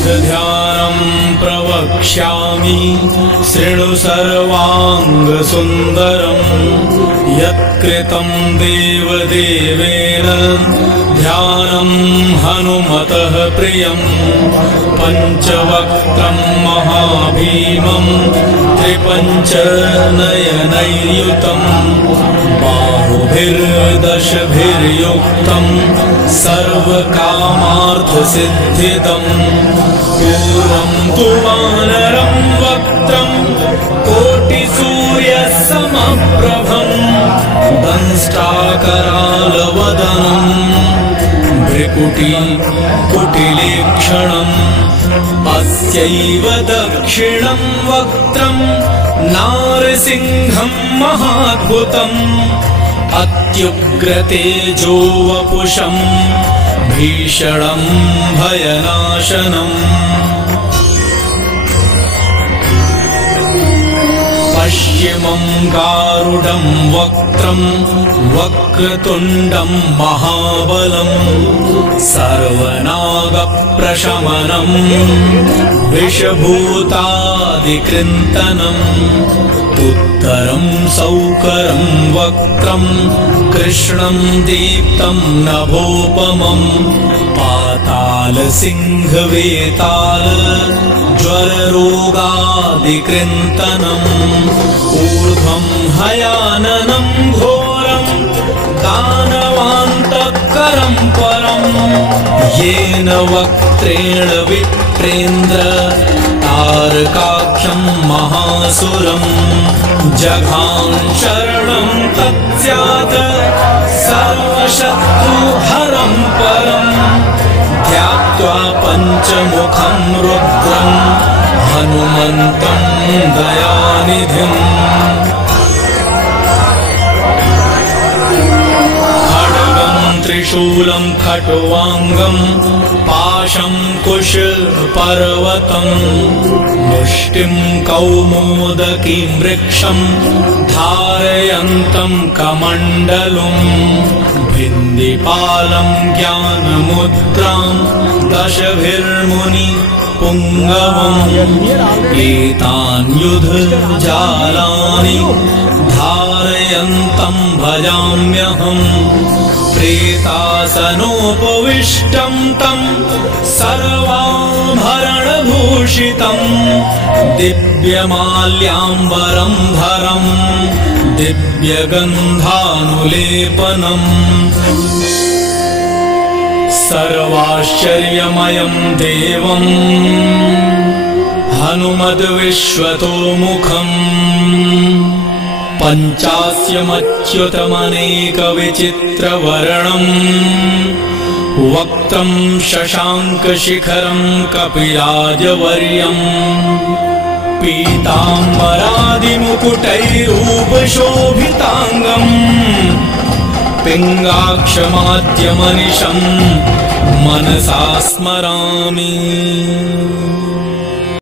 यत् ध्यानं प्रवक्ष्यामि शृणु सर्वाङ्गसुन्दरं यत्कृतं देवदेवेन ध्यानं हनुमतः प्रियं पञ्चवक्त्रं महाभीमं त्रिपञ्चनयनैर्युतं बाहुभिर्दशभिर्युक्तं सर्वकामार्थसिद्धिदं पूर्वं तु वानरं वक्त्रं कोटिसूर्यसमप्रभं दंष्टाकरालवदनं भ्रिकुटिकुटिलेक्षणम् अस्यैव दक्षिणं वक्त्रं नारसिंहं महाद्भुतम् अत्युग्रतेजो वपुषं भीषणं भयनाशनम् पश्चिमं गारुडं वक्त्रं वक्रतुण्डं महाबलं सर्वनागप्रशमनं विषभूतादिकृन्तनम् उत्तरं सौकरं वक्त्रं कृष्णं दीप्तं नभोपमं पातालसिंहवेताल ज्वररोगादिकृन्तनम् ऊर्ध्वं हयाननं घोरं दानवान्तकरं परं येन वक्त्रेण विप्रेन्द्र तारकाक्षं महासुरं जघान शरणं तत्स्यात् सर्वशत्रुहरं परं ध्यात्वा पञ्चमुखं रुद्रं हनुमन्तं दयानिधिम् त्रिशूलं खट्वाङ्गं पाशं कुशपर्वतं मुष्टिं कौमोदकीं वृक्षं धारयन्तं कमण्डलुं भिन्दिपालं ज्ञानमुद्रां दशभिर्मुनि पुङ्गवम् एतान्युधजालानि धारयन्तं भजाम्यहम् प्रेतासनोपविष्टं तं सर्वाभरणभूषितं दिव्यमाल्याम्बरं धरं दिव्यगन्धानुलेपनम् सर्वाश्चर्यमयं देवं हनुमद्विश्वतोमुखम् पञ्चास्यमच्युतमनेकविचित्रवर्णं वक्त्रं शशाङ्कशिखरं कपिराजवर्यं पीताम्बरादिमुकुटैरूपशोभिताङ्गं पिङ्गाक्षमाद्यमनिशं मनसा स्मरामि।